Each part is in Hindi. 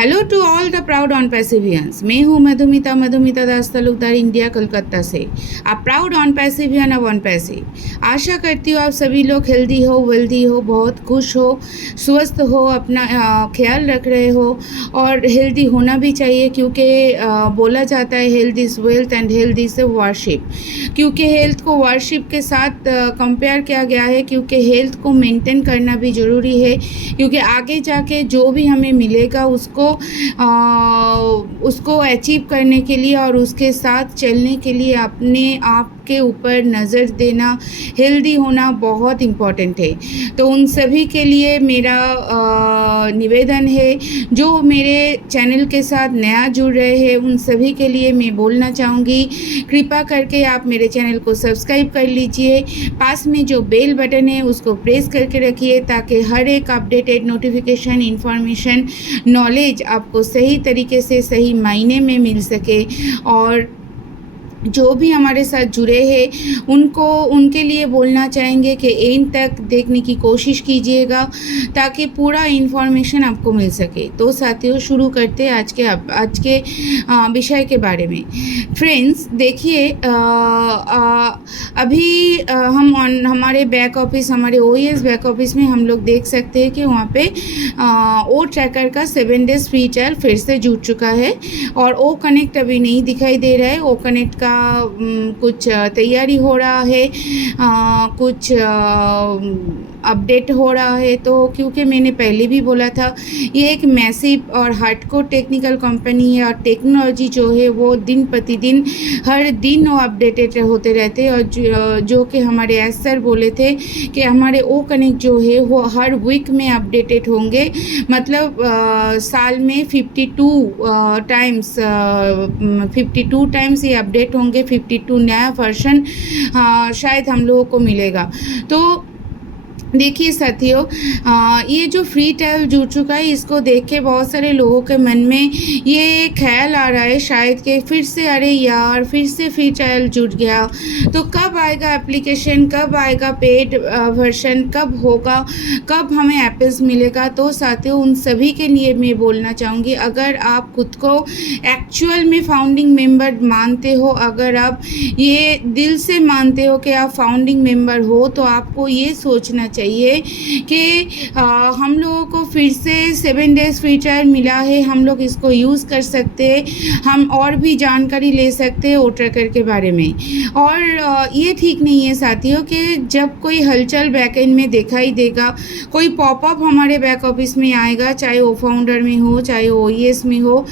Hello to all the proud on passivians. मैं हूँ मधुमिता दास तालुकदार, इंडिया, कलकत्ता से। आप proud on passivian on passive. आशा करती हूँ आप सभी लोग हेल्दी हो, वेल्दी हो, बहुत खुश हो, स्वस्थ हो, अपना ख्याल रख रहे हो। और हेल्दी होना भी चाहिए, क्योंकि बोला जाता है health is wealth and health is worship. क्योंकि हेल्थ को वर्शिप के साथ कंपेयर किया गया है, क्योंकि हेल्थ को मेंटेन करना भी ज़रूरी है। क्योंकि आगे जाके जो भी हमें मिलेगा उसको अचीव करने के लिए और उसके साथ चलने के लिए अपने आप के ऊपर नज़र देना, हेल्दी होना बहुत इम्पॉर्टेंट है। तो उन सभी के लिए मेरा निवेदन है, जो मेरे चैनल के साथ नया जुड़ रहे हैं उन सभी के लिए मैं बोलना चाहूँगी, कृपा करके आप मेरे चैनल को सब्सक्राइब कर लीजिए। पास में जो बेल बटन है उसको प्रेस करके रखिए, ताकि हर एक अपडेटेड नोटिफिकेशन, इंफॉर्मेशन, नॉलेज आपको सही तरीके से, सही मायने में मिल सके। और जो भी हमारे साथ जुड़े हैं उनके लिए बोलना चाहेंगे कि एंड तक देखने की कोशिश कीजिएगा, ताकि पूरा इन्फॉर्मेशन आपको मिल सके। तो साथियों, शुरू करते हैं आज के विषय के बारे में। फ्रेंड्स, देखिए, अभी हम हमारे बैक ऑफिस, हमारे OES बैक ऑफिस में हम लोग देख सकते हैं कि वहाँ पे ओ ट्रैकर का 7 डेज फ्री ट्रायल फिर से जुड़ चुका है। और ओ कनेक्ट अभी नहीं दिखाई दे रहा है। ओ कनेक्ट का कुछ तैयारी हो रहा है, कुछ अपडेट हो रहा है। तो क्योंकि मैंने पहले भी बोला था, ये एक मैसिव और हार्डकोर टेक्निकल कंपनी है, और टेक्नोलॉजी जो है वो दिन प्रतिदिन, हर दिन वो अपडेटेड होते रहते हैं। और जो कि हमारे एस सर बोले थे कि हमारे ओ कनेक्ट जो है वो हर वीक में अपडेटेड होंगे। मतलब साल में 52 टाइम्स ये अपडेट होंगे। 52 नया वर्जन शायद हम लोगों को मिलेगा। तो देखिए साथियों, ये जो फ्री ट्रायल जुड़ चुका है, इसको देख के बहुत सारे लोगों के मन में ये ख्याल आ रहा है शायद कि फिर से, अरे यार, फिर से फ्री ट्रायल जुड़ गया, तो कब आएगा एप्लीकेशन, कब आएगा पेड वर्जन, कब होगा, कब हमें एप्पल्स मिलेगा। तो साथियों, उन सभी के लिए मैं बोलना चाहूँगी, अगर आप खुद को एक्चुअल में फाउंडिंग मेंबर मानते हो, अगर आप ये दिल से मानते हो कि आप फाउंडिंग मेंबर हो, तो आपको ये सोचना चाहिए कि हम लोगों को फिर से 7 डेज फ्री ट्रायल मिला है, हम लोग इसको यूज़ कर सकते हैं, हम और भी जानकारी ले सकते हैं ओ ट्रैकर के बारे में। और ये ठीक नहीं है साथियों कि जब कोई हलचल बैकएंड में दिखाई देगा, कोई पॉपअप हमारे बैक ऑफिस में आएगा, चाहे वो फाउंडर में हो, चाहे OES में हो,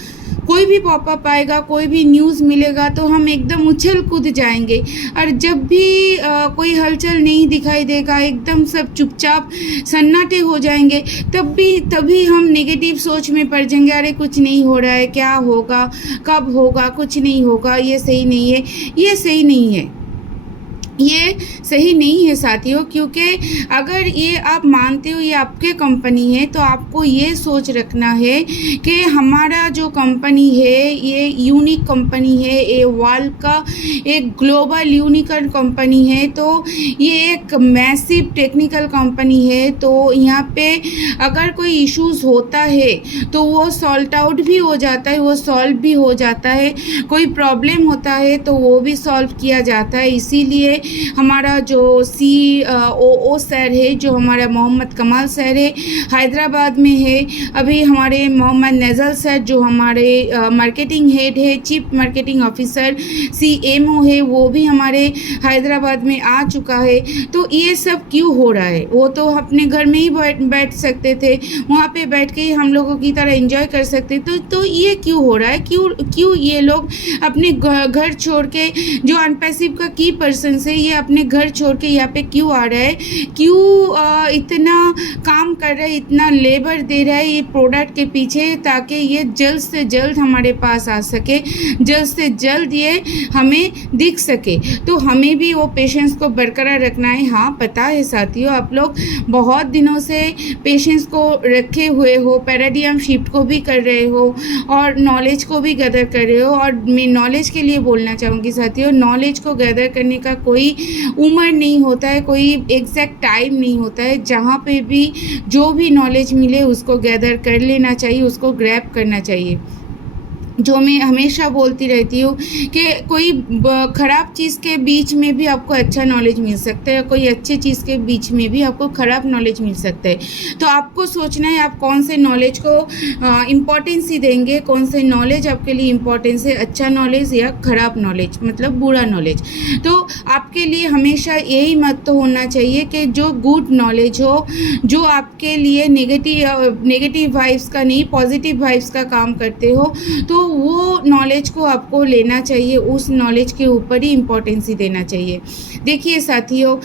कोई भी पॉपअप आएगा, कोई भी न्यूज़ मिलेगा, तो हम एकदम उछल कूद जाएंगे। और जब भी कोई हलचल नहीं दिखाई देगा, एकदम सब चुपचाप सन्नाटे हो जाएंगे, तभी हम नेगेटिव सोच में पड़ जाएंगे, अरे कुछ नहीं हो रहा है, क्या होगा, कब होगा, कुछ नहीं होगा, ये सही नहीं है, ये सही नहीं है, ये सही नहीं है साथियों। क्योंकि अगर ये आप मानते हो ये आपके कंपनी है, तो आपको ये सोच रखना है कि हमारा जो कंपनी है ये यूनिक कंपनी है, ये वर्ल्ड का एक ग्लोबल यूनिकॉर्न कंपनी है। तो ये एक मैसिव टेक्निकल कंपनी है। तो यहाँ पे अगर कोई इश्यूज़ होता है तो वो सॉल्ट आउट भी हो जाता है, वो सॉल्व भी हो जाता है। कोई प्रॉब्लम होता है तो वो भी सॉल्व किया जाता है। इसीलिए हमारा जो COO सर है, जो हमारा मोहम्मद कमाल सर है, हैदराबाद में है। अभी हमारे मोहम्मद नज़ल सर, जो हमारे मार्केटिंग हेड है, चीफ मार्केटिंग ऑफिसर, CMO है, वो भी हमारे हैदराबाद में आ चुका है। तो ये सब क्यों हो रहा है? वो तो अपने घर में ही बैठ सकते थे, वहाँ पे बैठ के ही हम लोगों की तरह एंजॉय कर सकते। तो ये क्यों हो रहा है? क्यों ये लोग अपने घर छोड़ के, जो अनपैसिव का की पर्सन है, ये अपने घर छोड़ के यहाँ पे क्यों आ रहा है? क्यों इतना काम कर रहा है, इतना लेबर दे रहा है ये प्रोडक्ट के पीछे, ताकि ये जल्द से जल्द हमारे पास आ सके, जल्द से जल्द ये हमें दिख सके। तो हमें भी वो पेशेंस को बरकरार रखना है। हाँ, पता है साथियों, आप लोग बहुत दिनों से पेशेंस को रखे हुए हो, पैराडिगम शिफ्ट को भी कर रहे हो, और नॉलेज को भी गैदर कर रहे हो। और मैं नॉलेज के लिए बोलना चाहूँगी साथियों, नॉलेज को गैदर करने का कोई कोई उम्र नहीं होता है, कोई एग्जैक्ट टाइम नहीं होता है। जहाँ पे भी जो भी नॉलेज मिले उसको गैदर कर लेना चाहिए, उसको ग्रैब करना चाहिए। जो मैं हमेशा बोलती रहती हूँ कि कोई ख़राब चीज़ के बीच में भी आपको अच्छा नॉलेज मिल सकता है, कोई अच्छी चीज़ के बीच में भी आपको ख़राब नॉलेज मिल सकता है। तो आपको सोचना है आप कौन से नॉलेज को इम्पोर्टेंस ही देंगे, कौन से नॉलेज आपके लिए इम्पोर्टेंस है, अच्छा नॉलेज या ख़राब नॉलेज, मतलब बुरा नॉलेज। तो आपके लिए हमेशा यही मत तो होना चाहिए कि जो गुड नॉलेज हो, जो आपके लिए नेगेटिव वाइब्स का नहीं, पॉजिटिव वाइब्स का काम करते हो, तो वो नॉलेज को आपको लेना चाहिए, उस नॉलेज के ऊपर ही इम्पोर्टेंस ही देना चाहिए। देखिए साथियों,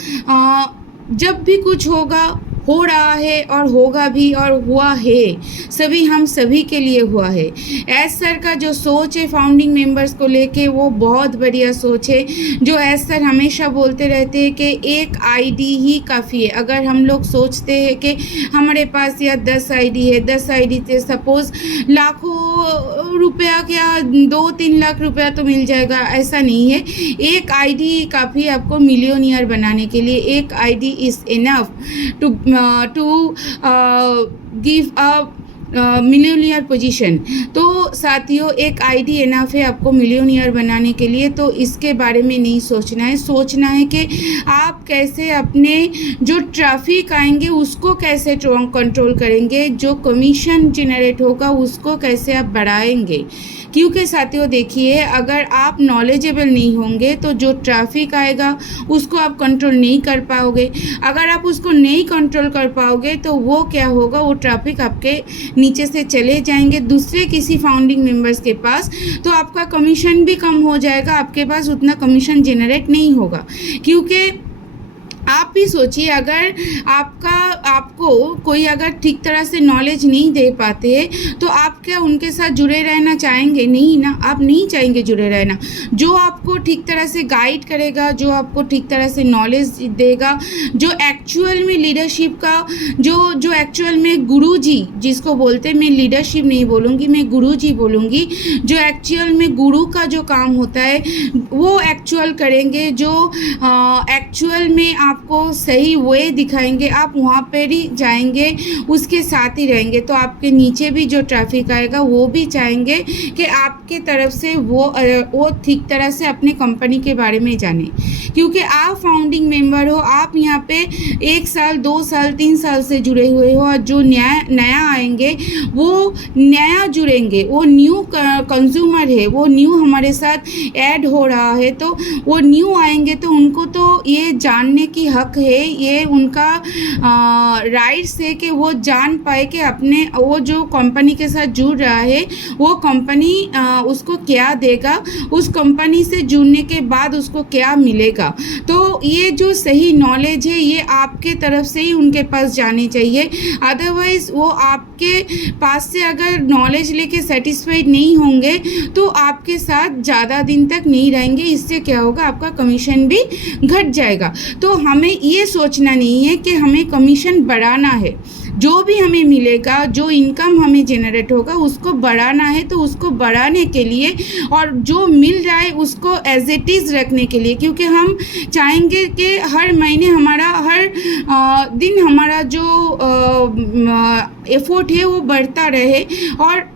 जब भी कुछ होगा, हो रहा है और होगा भी और हुआ है, सभी हम सभी के लिए हुआ है। एस सर का जो सोच है फाउंडिंग मेंबर्स को लेके, वो बहुत बढ़िया सोच है। जो एस सर हमेशा बोलते रहते हैं कि एक आईडी ही काफ़ी है। अगर हम लोग सोचते हैं कि हमारे पास या 10 आईडी है, 10 आईडी से सपोज़ लाखों रुपया क्या 2-3 लाख रुपया तो मिल जाएगा, ऐसा नहीं है। एक आईडी काफ़ी आपको मिलियनियर बनाने के लिए। एक idea is enough to give a millionaire position. तो साथियों, एक आईडी इनफ है आपको मिलियनियर बनाने के लिए। तो इसके बारे में नहीं सोचना है, सोचना है कि आप कैसे अपने जो ट्रैफिक आएंगे उसको कैसे कंट्रोल करेंगे, जो कमीशन जनरेट होगा उसको कैसे आप बढ़ाएंगे। क्योंकि साथियों देखिए, अगर आप नॉलेजेबल नहीं होंगे तो जो ट्रैफिक आएगा उसको आप कंट्रोल नहीं कर पाओगे। अगर आप उसको नहीं कंट्रोल कर पाओगे तो वो क्या होगा, वो ट्रैफिक आपके नीचे से चले जाएंगे दूसरे किसी फाउंडिंग मेंबर्स के पास, तो आपका कमीशन भी कम हो जाएगा, आपके पास उतना कमीशन जनरेट नहीं होगा। क्योंकि आप भी सोचिए, अगर आपको कोई अगर ठीक तरह से नॉलेज नहीं दे पाते तो आप क्या उनके साथ जुड़े रहना चाहेंगे? नहीं ना, आप नहीं चाहेंगे जुड़े रहना। जो आपको ठीक तरह से गाइड करेगा, जो आपको ठीक तरह से नॉलेज देगा, जो एक्चुअल में लीडरशिप का जो एक्चुअल में गुरुजी जिसको बोलते हैं, मैं लीडरशिप नहीं बोलूँगी, मैं गुरुजी बोलूँगी, जो एक्चुअल में गुरु का जो काम होता है वो एक्चुअल करेंगे, जो एक्चुअल में आपको सही वे दिखाएंगे, आप वहाँ पर ही जाएंगे, उसके साथ ही रहेंगे। तो आपके नीचे भी जो ट्रैफिक आएगा वो भी चाहेंगे कि आपके तरफ से वो ठीक तरह से अपने कंपनी के बारे में जाने। क्योंकि आप फाउंडिंग मेंबर हो, आप यहाँ पे 1 साल 2 साल 3 साल से जुड़े हुए हो, और जो नया आएंगे वो नया जुड़ेंगे, वो न्यू कंज्यूमर है, वो न्यू हमारे साथ ऐड हो रहा है, तो वो न्यू आएंगे तो उनको तो ये जानने की हक है, ये उनका राइट्स है कि वो जान पाए कि अपने वो जो कंपनी के साथ जुड़ रहा है वो कंपनी उसको क्या देगा, उस कंपनी से जुड़ने के बाद उसको क्या मिलेगा। तो ये जो सही नॉलेज है ये आपके तरफ से ही उनके पास जानी चाहिए। अदरवाइज़ वो आपके पास से अगर नॉलेज लेके सेटिस्फाइड नहीं होंगे तो आपके साथ ज़्यादा दिन तक नहीं रहेंगे। इससे क्या होगा, आपका कमीशन भी घट जाएगा। तो हमें ये सोचना नहीं है कि हमें कमीशन बढ़ाना है, जो भी हमें मिलेगा, जो इनकम हमें जनरेट होगा उसको बढ़ाना है, तो उसको बढ़ाने के लिए और जो मिल रहा है उसको एज इट इज़ रखने के लिए, क्योंकि हम चाहेंगे कि हर महीने हमारा हर दिन हमारा जो एफर्ट है वो बढ़ता रहे, और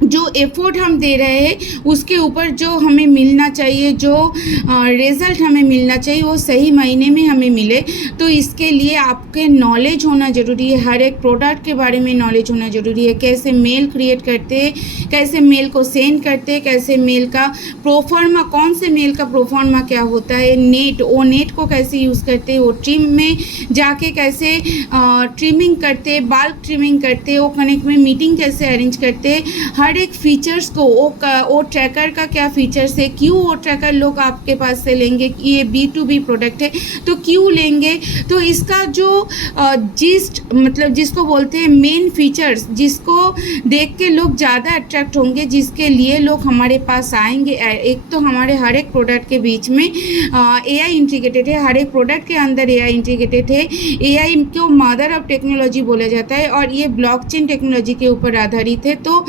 जो एफर्ट हम दे रहे हैं उसके ऊपर जो हमें मिलना चाहिए, जो रिज़ल्ट हमें मिलना चाहिए वो सही महीने में हमें मिले। तो इसके लिए आपके नॉलेज होना ज़रूरी है, हर एक प्रोडक्ट के बारे में नॉलेज होना ज़रूरी है। कैसे मेल क्रिएट करते हैं, कैसे मेल को सेंड करते हैं, कैसे मेल का प्रोफार्मा, कौन से मेल का प्रोफार्मा क्या होता है, वो नेट को कैसे यूज़ करते हैं, वो ट्रिम में जाके कैसे ट्रिमिंग करते हैं, बाल्क ट्रिमिंग करते हैं, वो कनेक्ट में मीटिंग कैसे अरेंज करते हैं, हर एक फीचर्स को वो ट्रैकर का क्या फीचर्स है, क्यों वो ट्रैकर लोग आपके पास से लेंगे, ये B2B प्रोडक्ट है तो क्यों लेंगे। तो इसका जो जिस्ट मतलब जिसको बोलते हैं मेन फीचर्स, जिसको देख के लोग ज़्यादा अट्रैक्ट होंगे, जिसके लिए लोग हमारे पास आएंगे। एक तो हमारे हर एक प्रोडक्ट के बीच में AI इंटीग्रेटेड है, हर एक प्रोडक्ट के अंदर AI इंटीग्रेटेड है। AI को मदर ऑफ टेक्नोलॉजी बोला जाता है और ये ब्लॉकचेन टेक्नोलॉजी के ऊपर आधारित है। तो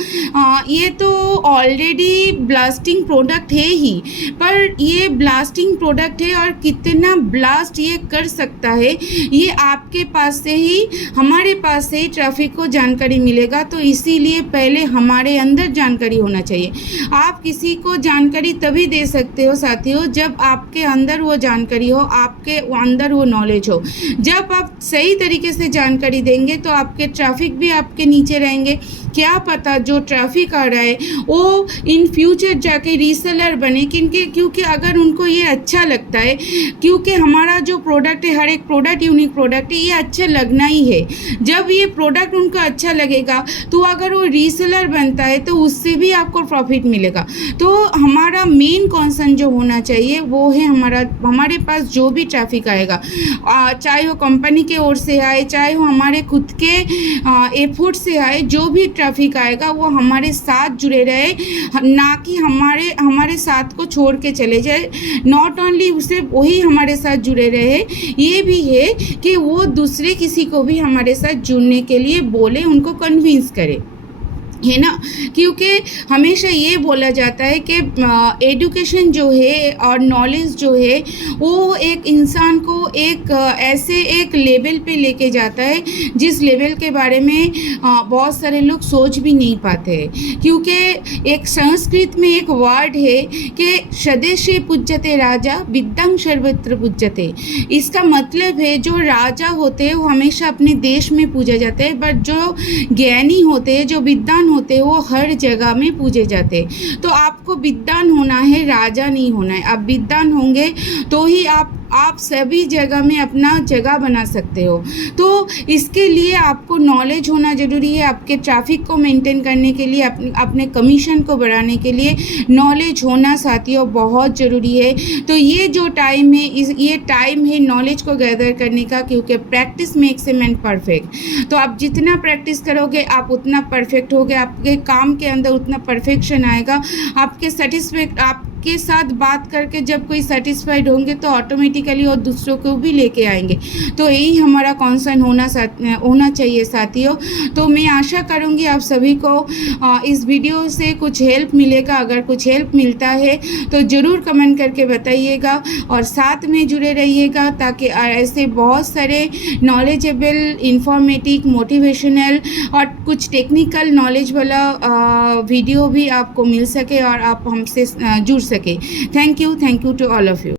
ये तो ऑलरेडी ब्लास्टिंग प्रोडक्ट है ही, पर ये ब्लास्टिंग प्रोडक्ट है और कितना ब्लास्ट ये कर सकता है ये आपके पास से ही, हमारे पास से ही ट्रैफिक को जानकारी मिलेगा। तो इसीलिए पहले हमारे अंदर जानकारी होना चाहिए। आप किसी को जानकारी तभी दे सकते हो साथियों जब आपके अंदर वो जानकारी हो, आपके अंदर वो नॉलेज हो। जब आप सही तरीके से जानकारी देंगे तो आपके ट्रैफिक भी आपके नीचे रहेंगे। क्या पता जो ट्रैफिक आ रहा है वो इन फ्यूचर जाके रीसेलर बने, क्योंकि अगर उनको ये अच्छा लगता है, क्योंकि हमारा जो प्रोडक्ट है, हर एक प्रोडक्ट यूनिक प्रोडक्ट है, ये अच्छा लगना ही है। जब ये प्रोडक्ट उनको अच्छा लगेगा तो अगर वो रीसेलर बनता है तो उससे भी आपको प्रॉफिट मिलेगा। तो हमारा मेन कॉन्सर्न जो होना चाहिए वो है हमारे पास जो भी ट्रैफिक आएगा, चाहे वो कंपनी के ओर से आए, चाहे वो हमारे खुद के एफर्ट से आए, जो भी ट्रैफिक आएगा वो हमारे साथ जुड़े रहे, ना कि हमारे साथ को छोड़ के चले जाए। नॉट ओनली उसे वही हमारे साथ जुड़े रहे, ये भी है कि वो दूसरे किसी को भी हमारे साथ जुड़ने के लिए बोले, उनको कन्विंस करे, है ना। क्योंकि हमेशा ये बोला जाता है कि एजुकेशन जो है और नॉलेज जो है वो एक इंसान को एक ऐसे एक लेवल पे लेके जाता है जिस लेवल के बारे में बहुत सारे लोग सोच भी नहीं पाते हैं। क्योंकि एक संस्कृत में एक वर्ड है कि स्वदेशे पूज्यते राजा विद्यां सर्वत्र पूज्यते। इसका मतलब है जो राजा होते हैं वो हमेशा अपने देश में पूजे जाते हैं, बट जो ज्ञानी होते हैं, जो विद्वान होते हैं, वो हर जगह में पूजे जाते हैं। तो आपको विद्वान होना है, राजा नहीं होना है। आप विद्वान होंगे तो ही आप सभी जगह में अपना जगह बना सकते हो। तो इसके लिए आपको नॉलेज होना ज़रूरी है। आपके ट्रैफिक को मेंटेन करने के लिए, अपने कमीशन को बढ़ाने के लिए नॉलेज होना साथियों बहुत ज़रूरी है। तो ये जो टाइम है, ये टाइम है नॉलेज को गैदर करने का, क्योंकि practice makes a man perfect. तो आप जितना प्रैक्टिस करोगे आप उतना परफेक्ट होगे, आपके काम के अंदर उतना परफेक्शन आएगा। आपके साथ बात करके जब कोई सेटिस्फाइड होंगे तो ऑटोमेटिकली और दूसरों को भी लेके आएंगे। तो यही हमारा कॉन्सर्न होना चाहिए साथियों। तो मैं आशा करूँगी आप सभी को इस वीडियो से कुछ हेल्प मिलेगा। अगर कुछ हेल्प मिलता है तो ज़रूर कमेंट करके बताइएगा और साथ में जुड़े रहिएगा, ताकि ऐसे बहुत सारे नॉलेजेबल, इंफॉर्मेटिव, मोटिवेशनल और कुछ टेक्निकल नॉलेज वाला वीडियो भी आपको मिल सके और आप हमसे जुड़ सके। Thank you to all of you.